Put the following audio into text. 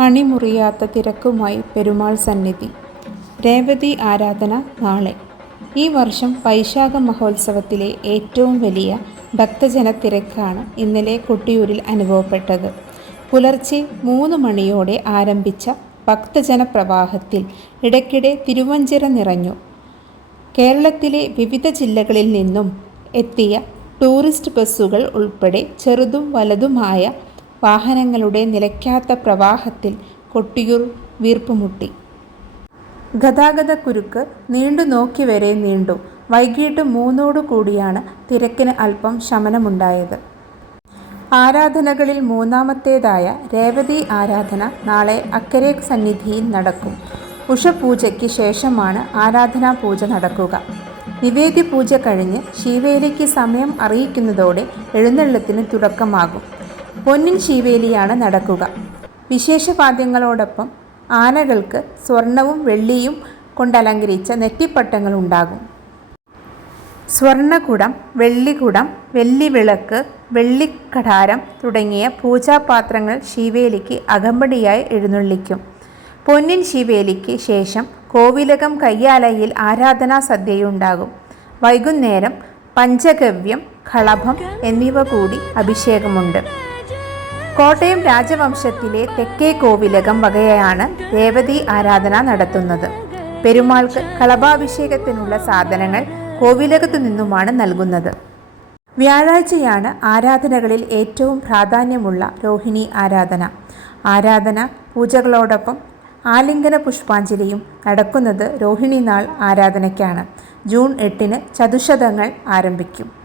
അണിമുറിയാത്ത തിരക്കുമായി പെരുമാൾ സന്നിധി. രേവതി ആരാധന നാളെ. ഈ വർഷം വൈശാഖ മഹോത്സവത്തിലെ ഏറ്റവും വലിയ ഭക്തജന തിരക്കാണ് ഇന്നലെ കൊട്ടിയൂരിൽ അനുഭവപ്പെട്ടത്. പുലർച്ചെ മൂന്ന് മണിയോടെ ആരംഭിച്ച ഭക്തജന പ്രവാഹത്തിൽ ഇടയ്ക്കിടെ തിരുവഞ്ചിറ നിറഞ്ഞു. കേരളത്തിലെ വിവിധ ജില്ലകളിൽ നിന്നും എത്തിയ ടൂറിസ്റ്റ് ബസ്സുകൾ ഉൾപ്പെടെ ചെറുതും വലുതുമായ വാഹനങ്ങളുടെ നിലയ്ക്കാത്ത പ്രവാഹത്തിൽ കൊട്ടിയൂർ വീർപ്പുമുട്ടി. ഗതാഗതക്കുരുക്ക് നീണ്ടു നോക്കി വരെ നീണ്ടു. വൈകിട്ട് മൂന്നോടു കൂടിയാണ് തിരക്കിന് അല്പം ശമനമുണ്ടായത്. ആരാധനകളിൽ മൂന്നാമത്തേതായ രേവതി ആരാധന നാളെ അക്കരെ സന്നിധിയിൽ നടക്കും. ഉഷപൂജയ്ക്ക് ശേഷമാണ് ആരാധനാ പൂജ നടക്കുക. നിവേദ്യ പൂജ കഴിഞ്ഞ് ശിവേലിക്ക് സമയം അറിയിക്കുന്നതോടെ എഴുന്നള്ളത്തിന് തുടക്കമാകും. പൊന്നിൻ ശിവേലിയാണ് നടക്കുക. വിശേഷവാദ്യങ്ങളോടൊപ്പം ആനകൾക്ക് സ്വർണവും വെള്ളിയും കൊണ്ടലങ്കരിച്ച നെറ്റിപ്പട്ടങ്ങൾ ഉണ്ടാകും. സ്വർണകുടം വെള്ളികുടം വെള്ളിവിളക്ക് വെള്ളിക്കടാരം തുടങ്ങിയ പൂജാപാത്രങ്ങൾ ശിവേലിക്ക് അകമ്പടിയായി എഴുന്നള്ളിക്കും. പൊന്നിൻ ശിവേലിക്ക് ശേഷം കോവിലകം കയ്യാലയിൽ ആരാധനാ സദ്യയുണ്ടാകും. വൈകുന്നേരം പഞ്ചഗവ്യം കളഭം എന്നിവ കൂടി അഭിഷേകമുണ്ട്. കോട്ടയം രാജവംശത്തിലെ തെക്കേ കോവിലകം വകയാണ് ദേവതി ആരാധന നടത്തുന്നത്. പെരുമാൾക്ക് കളഭാഭിഷേകത്തിനുള്ള സാധനങ്ങൾ കോവിലകത്തു നിന്നുമാണ് നൽകുന്നത്. വ്യാഴാഴ്ചയാണ് ആരാധനകളിൽ ഏറ്റവും പ്രാധാന്യമുള്ള രോഹിണി ആരാധന. ആരാധന പൂജകളോടൊപ്പം ആലിംഗന പുഷ്പാഞ്ജലിയും നടക്കുന്നത് രോഹിണി നാൾ ആരാധനയ്ക്കാണ്. ജൂൺ എട്ടിന് ചതുശതങ്ങൾ ആരംഭിക്കും.